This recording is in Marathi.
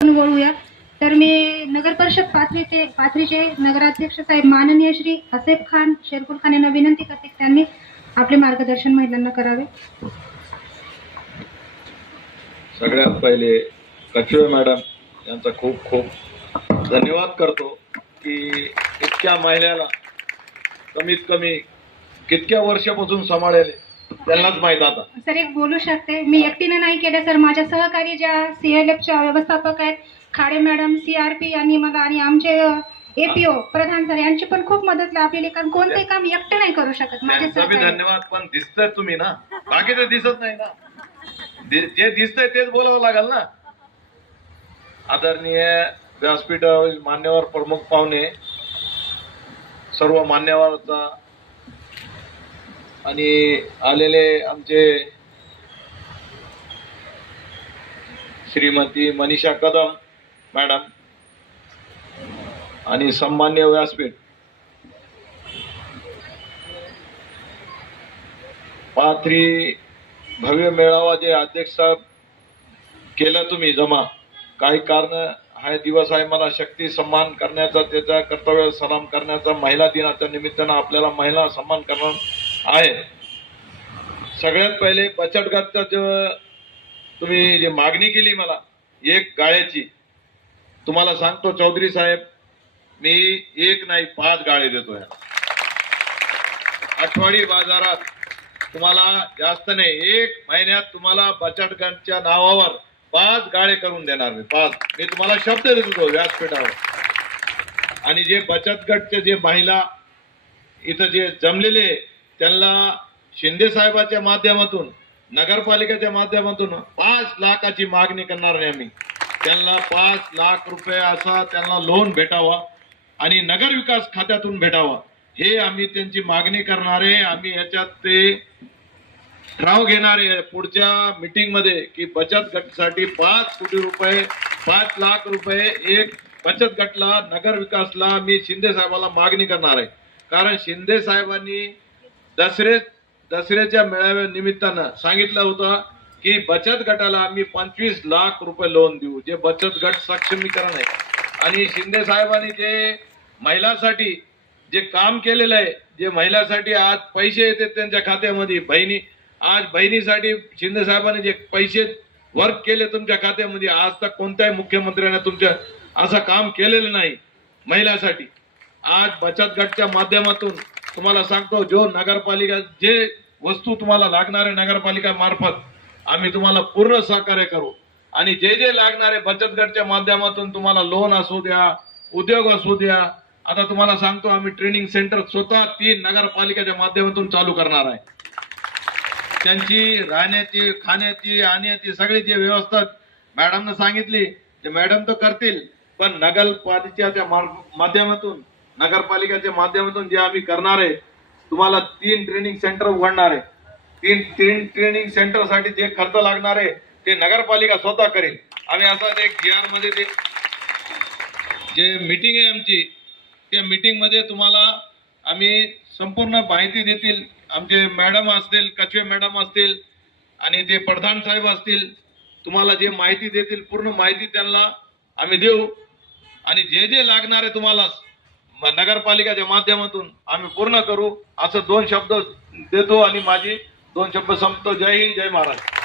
वळूया. तर मी नगर परिषद पाथरीचे नगराध्यक्ष साहेब माननीय श्री आसेफ खान शेरकुल खान यांना विनंती करते की त्यांनी आपले मार्गदर्शन महिलांना करावे. सगळ्यात पहिले कचवे मॅडम यांचा खूप खूप धन्यवाद करतो की इतक्या महिन्याला कमीत कमी कितक्या वर्षापासून सांभाळले त्यांनाच माहित. आता सर एक बोलू शकते, मी एकटीने नाही केले सर, माझ्या सहकारी ज्या सीएलएफच्या व्यवस्थापक आहेत खाडे मॅडम, सीआरपी आणि मला आणि आमचे एपीओ प्रधान सर यांची पण खूप मदत लाभलेली, कारण कोणतेही काम एकटे नाही करू शकत. त्यांचा बी धन्यवाद. पण दिसतंय तुम्ही ना, बाकी तर दिसत नाही ना. जे दिसतंय तेच बोलावं लागेल ना. आदरणीय व्यासपीठ मान्यवर प्रमुख पाहुणे, सर्व मान्यवरचा आणि आलेले आमचे श्रीमती मनीषा कदम मॅडम आणि सन्मान्य व्यासपीठ, पाथरी भव्य मेळावा जे अध्यक्ष साहेब केला तुम्ही जमा, काही कारण हा दिवस आहे मला शक्ती सन्मान करण्याचा, त्याचा कर्तव्य सलाम करण्याचा, महिला दिनाच्या निमित्तानं आपल्याला महिला सन्मान करणार आहे. सगळ्यात पहिले बचत गटाचं जे तुम्ही जे मागणी केली मला एक गाळ्याची, तुम्हाला सांगतो चौधरी साहेब, मी एक नाही 5 गाळे देतोय. आठवडी बाजारात तुम्हाला जास्त नाही, 1 महिन्यात तुम्हाला बचत गटाच्या नावावर 5 गाळे करून देणार. मी 5 मी तुम्हाला शब्द देत होतो व्यासपीठावर. आणि जे बचत गटचे जे महिला इथं जे जमलेले त्यांना शिंदे साहेबाच्या माध्यमातून, नगरपालिकेच्या माध्यमातून 5 लाखाची मागणी करणार नाही आम्ही. त्यांना 5 लाख रुपये असा त्यांना लोन भेटावा आणि नगर विकास खात्यातून भेटावा, हे आम्ही त्यांची मागणी करणारे. आम्ही याच्यात ते ठराव घेणारे पुढच्या मीटिंग मध्ये की बचत गटासाठी 5 कोटी रुपये, 5 लाख रुपये एक बचत गटला, नगर विकासला मी शिंदे साहेबाला मागणी करणार आहे. कारण शिंदे साहेबांनी दसऱ्याच्या मेळाव्या निमित्तानं सांगितलं होतं की बचत गटाला आम्ही 25 लाख रुपये लोन देऊ, जे बचत गट सक्षमीकरण आहे. आणि शिंदे साहेबांनी जे महिलांसाठी जे काम केलेलं आहे, जे महिलांसाठी आज पैसे येतात त्यांच्या खात्यामध्ये, आज बहिणीसाठी शिंदे साहेबांनी जे पैसे वर्क केले तुमच्या खात्यामध्ये, आज तक कोणत्याही मुख्यमंत्र्याने तुमच्या असं काम केलेलं नाही महिलांसाठी. आज बचत गटच्या माध्यमातून तुम्हाला सांगतो, जो नगरपालिका जे वस्तू तुम्हाला लागणार आहे नगरपालिका मार्फत आम्ही तुम्हाला पूर्ण सहकार्य करू. आणि जे जे लागणारे बचत गटच्या माध्यमातून तुम्हाला लोन असू द्या, उद्योग असू द्या. आता तुम्हाला सांगतो आम्ही ट्रेनिंग सेंटर स्वतः 3 नगरपालिकेच्या माध्यमातून चालू करणार आहे. त्यांची राहण्याची, खाण्याची, आणण्याची सगळी जी व्यवस्था मॅडमने सांगितली ते मॅडम तर करतील, पण नगरपालिकेच्या माध्यमातून, नगरपालिकेच्या माध्यमातून जे आम्ही करणार आहे, तुम्हाला 3 ट्रेनिंग सेंटर उघडणार आहे. 3 ट्रेनिंग सेंटर साठी जे खर्च लागणार आहे ते नगरपालिका स्वतः करेल. आम्ही असं एक GR मध्ये ते जे मीटिंग आहे आमची, त्या मीटिंग मध्ये तुम्हाला आम्ही संपूर्ण माहिती देतील. आमचे मॅडम असतील, कचवे मॅडम असतील आणि ते प्रधान साहेब असतील, तुम्हाला जे माहिती देतील पूर्ण माहिती त्यांना आम्ही देऊ. आणि जे जे लागणार आहे तुम्हाला नगरपालिकेच्या माध्यमातून आम्ही पूर्ण करू. असं 2 शब्द देतो आणि माझी 2 शब्द संपतो. जय हिंद, जय महाराष्ट्र.